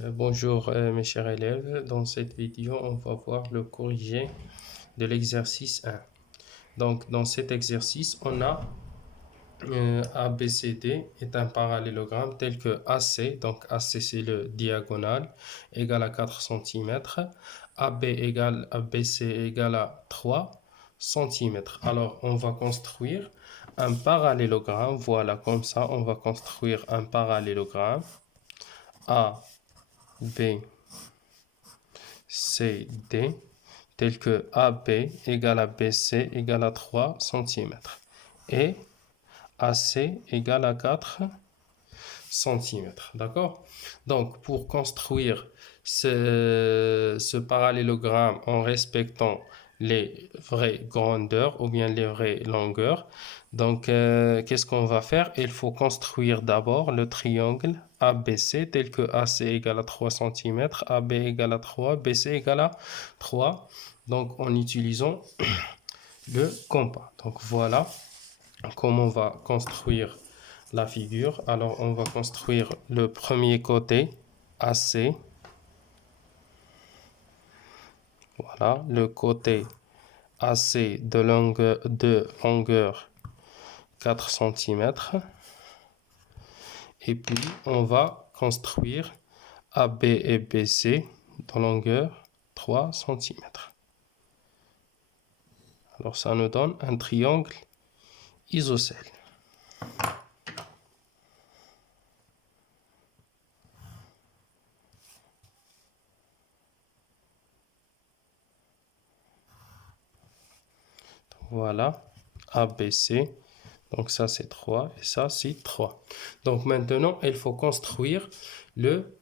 Bonjour mes chers élèves, dans cette vidéo on va voir le corrigé de l'exercice 1. Donc dans cet exercice on a ABCD est un parallélogramme tel que AC, donc AC c'est le diagonale, égale à 4 cm, AB égale à BC égale à 3 cm. Alors on va construire un parallélogramme, voilà comme ça on va construire un parallélogramme A, B, C, D, tel que AB égale à BC égale à 3 cm et AC égale à 4 cm. D'accord? Donc, pour construire ce parallélogramme en respectant les vraies grandeurs ou bien les vraies longueurs, donc qu'est-ce qu'on va faire? Il faut construire d'abord le triangle ABC tel que AC égale à 3 cm, AB égale à 3, BC égale à 3, donc en utilisant le compas. Donc voilà comment on va construire la figure. Alors on va construire le premier côté AC. Voilà, le côté AC de longueur 4 cm. Et puis on va construire AB et BC de longueur 3 cm. Alors ça nous donne un triangle isocèle. Voilà, ABC. Donc ça c'est 3 et ça c'est 3. Donc maintenant il faut construire le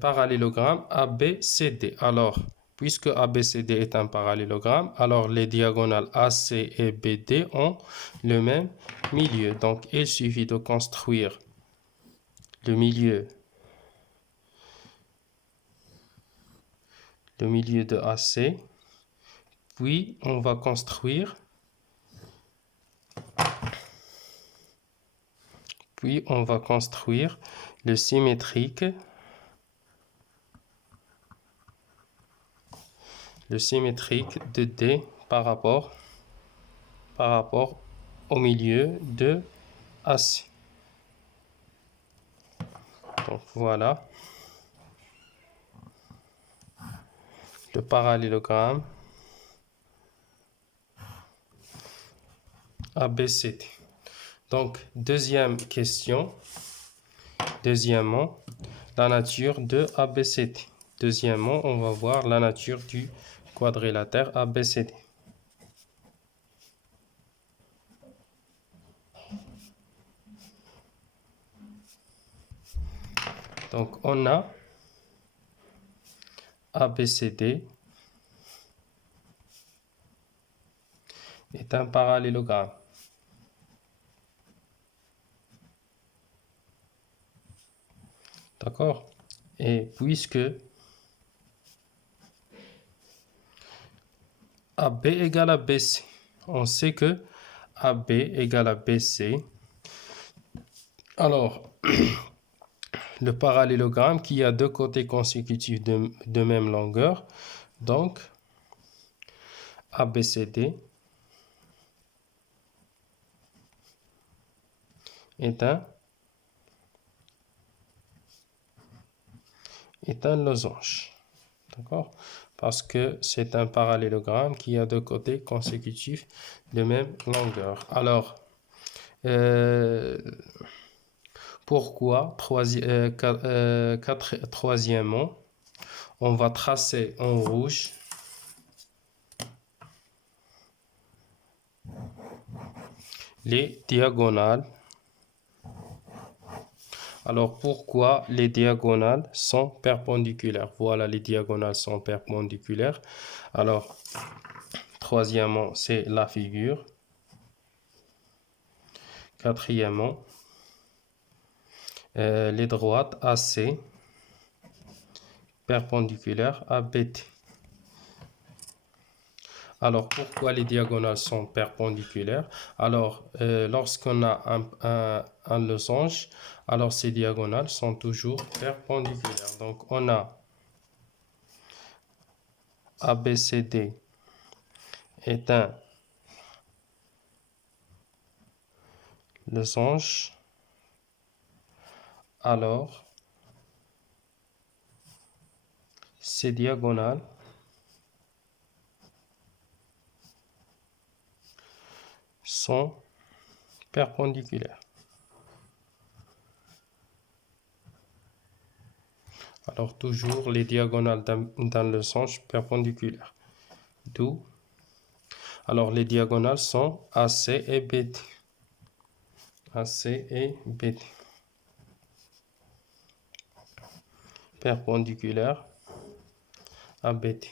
parallélogramme ABCD. Alors, puisque ABCD est un parallélogramme, alors les diagonales AC et BD ont le même milieu. Donc il suffit de construire le milieu de AC. Puis on va construire le symétrique de D par rapport au milieu de AC. Donc voilà le parallélogramme ABCD. Donc deuxième question, deuxièmement, la nature de ABCD. Deuxièmement, on va voir la nature du quadrilatère ABCD. Donc on a ABCD est un parallélogramme. D'accord? Et puisque AB égale à BC, on sait que AB égale à BC. Alors, le parallélogramme qui a deux côtés consécutifs de même longueur, donc ABCD est un losange. D'accord? Parce que c'est un parallélogramme qui a deux côtés consécutifs de même longueur. Alors, pourquoi troisièmement, on va tracer en rouge les diagonales. Alors, pourquoi les diagonales sont perpendiculaires? Voilà, les diagonales sont perpendiculaires. Alors, troisièmement, c'est la figure. Quatrièmement, les droites AC perpendiculaires à BT. Alors, pourquoi les diagonales sont perpendiculaires? Alors, lorsqu'on a un losange, alors ces diagonales sont toujours perpendiculaires. Donc, on a ABCD est un losange. Alors, ces diagonales sont perpendiculaires. Alors, toujours les diagonales d'un losange perpendiculaire. D'où, alors les diagonales sont AC et BD. AC et BD. Perpendiculaires à BD.